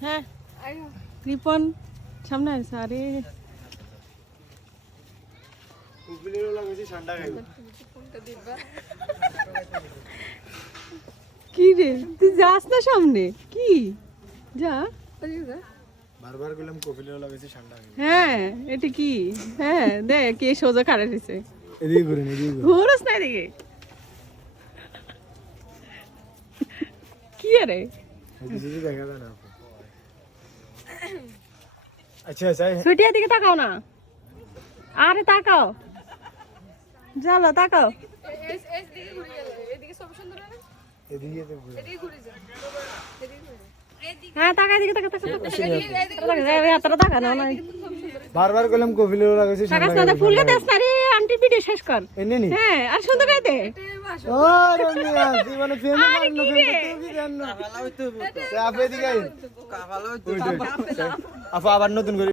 হ্যাঁ রিপন সামনে আছে আরে কি রে তুই যাস না সামনে কি যা বারবার গেলাম কফিলেও লাগাইছি ঠান্ডা হ্যাঁ এটা কি হ্যাঁ দেখ কে সোজা খাড়া দিছে এদিকে ঘুরে এদিকে ঘোরস না এদিকে কি রে কিছু দেখা যায় না আচ্ছা আচ্ছা ছুটির দিকে তাকাও না আরে তাকাও চলো তাকাও এদিকে তো হ্যাঁ তাকা এদিকে তাকা তাকা এতটা তাকা না বারবার গেলাম কফিলেও লাগাইছি তাকাস না ফুল কে দেস না রে আন্টির ভিডিও শেষ কর এনে নি হ্যাঁ আর সুন্দর করে দে ও রমিয়া তুই মানে ফেম মারন না ফেম কি জানো আপনি এদিকে আফা আবার নতুন করে